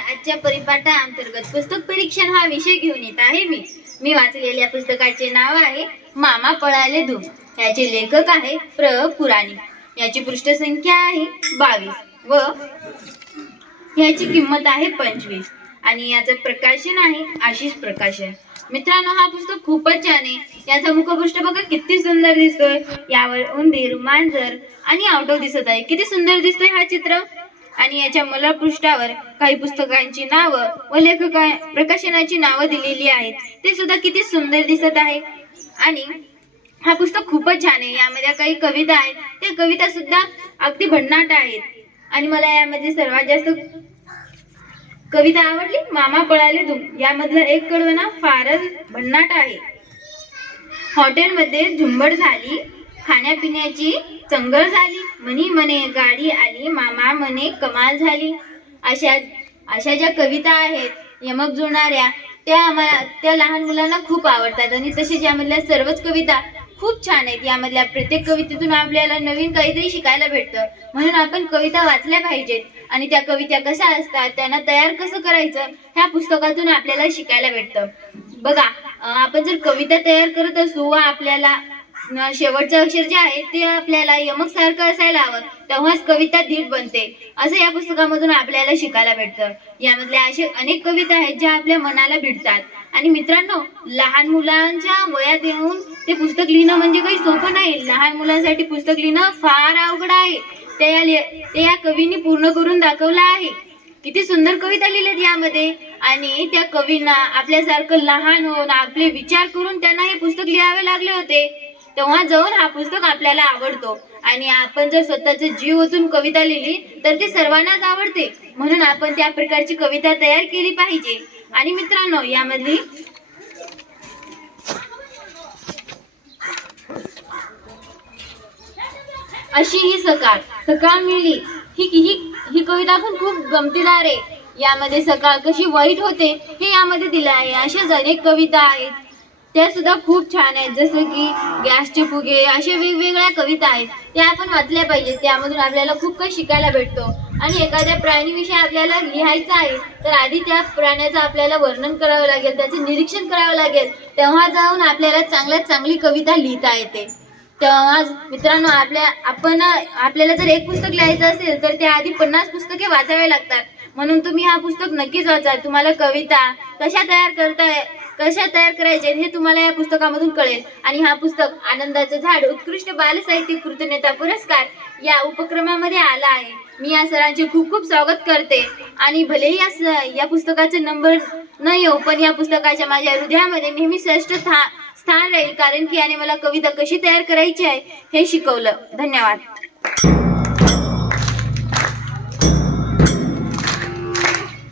आजच्या परिपाठाअंतर्गत पुस्तक परीक्षण हा विषय घेऊन येत आहे मी वाचलेल्या पुस्तकाचे नाव आहे मामा पळाले धूम। याचे लेखक आहे प्र पुराणिक। याची पृष्ठसंख्या आहे 22 व याची किंमत आहे 25 आणि याचं प्रकाशन आहे आशिष प्रकाशन। मित्रांनो, हा पुस्तक खूपच छान आहे। याचा मुखपृष्ठ बघा किती सुंदर दिसतोय। यावर उंदीर, मांजर आणि आवडव दिसत आहे। किती सुंदर दिसतोय हा चित्र। आणि याच्या मूलपृष्ठावर काही पुस्तकांची नावं व प्रकाशनाची नावं दिलेली आहेत। ते सुद्धा किती सुंदर दिसत आहे। आणि हा पुस्तक खूपच छान आहे। यामध्ये काही कविता आहेत, त्या कविता सुद्धा अगदी भन्नाट आहेत। आणि मला यामध्ये सर्वात जास्त कविता आवडली मामा पळाले धूम। यामधलं एक कडवं ना फारच भन्नाट आहे। हॉटेलमध्ये झुंबड झाली, खाण्यापिण्याची चंगळ झाली, मनी मने गाडी आली, मामा मने कमाल झाली। अशा ज्या कविता आहेत यमक जुळणाऱ्या, त्या लहान मुलांना खूप आवडतात। आणि तसेच यामधल्या सर्वच कविता खूप छान आहेत। यामधल्या प्रत्येक कवितेतून आपल्याला नवीन काहीतरी शिकायला भेटतं। म्हणून आपण कविता वाचल्या पाहिजेत। आणि त्या कविता कशा असतात, त्यांना तयार कसं करायचं, ह्या पुस्तकातून आपल्याला शिकायला भेटतं। बघा, आपण जर कविता तयार करत असू व आपल्याला शेवटचं अक्षर जे आहे ते आपल्याला यमक सारखं असायला हवं, तेव्हाच कविता धीट बनते, असं या पुस्तकामधून आपल्याला शिकायला भेटतं। यामधल्या असे अनेक कविता आहेत ज्या आपल्या मनाला भिडतात। आणि मित्रांनो, लहान मुलांच्या वयात येऊन ते पुस्तक लिहिणं म्हणजे काही सोपं नाही। लहान मुलांसाठी पुस्तक लिहिणं फार अवघड आहे। ते या कवींनी पूर्ण करून दाखवलं आहे। किती सुंदर कविता लिहिल्यात यामध्ये। आणि त्या कवींना आपल्यासारखं लहान होऊन आपले विचार करून त्यांना हे पुस्तक लिहावे लागले होते, तेव्हा जाऊन हा पुस्तक आपल्याला आवडतो। आणि आपण जर स्वतःचा जीव ओतून कविता लिहिली तर ती सर्वांनाच आवडते। म्हणून आपण त्या प्रकारची कविता तयार केली पाहिजे। आणि मित्रांनो, यामधली अशी ही सकाळ मिळली, ही कविता पण खूप गमतीदार आहे। यामध्ये सकाळ कशी वाईट होते हे यामध्ये दिलं आहे। अशाच अनेक कविता आहेत, त्या सुद्धा खूप छान आहेत। जसं की गॅसचे फुगे, अशा वेगवेगळ्या कविता आहेत, त्या आपण वाचल्या पाहिजेत। त्यामधून आपल्याला खूप काही शिकायला भेटतो। आणि एखाद्या प्राणीविषयी आपल्याला लिहायचं आहे तर आधी त्या प्राण्याचं आपल्याला वर्णन करावं लागेल, त्याचं निरीक्षण करावं लागेल, तेव्हा जाऊन आपल्याला चांगल्यात चांगली कविता लिहिता येते। तेव्हा मित्रांनो, आपल्याला जर एक पुस्तक लिहायचं असेल तर त्या आधी 50 पुस्तके वाचावे लागतात। म्हणून तुम्ही हा पुस्तक नक्कीच वाचा। तुम्हाला कविता कशा तयार करायचे हे तुम्हाला या पुस्तकामधून कळेल। आणि हा पुस्तक आनंदाचं झाड उत्कृष्ट बालसाहित्य कृतज्ञता पुरस्कार या उपक्रमामध्ये आला आहे। मी या सरांचे खूप खूप स्वागत करते। आणि भलेही या पुस्तकाचे नंबर न येऊ, पण या पुस्तकाच्या माझ्या हृदयामध्ये नेहमी श्रेष्ठ स्थान राहील, कारण की याने मला कविता कशी तयार करायची आहे हे शिकवलं। धन्यवाद।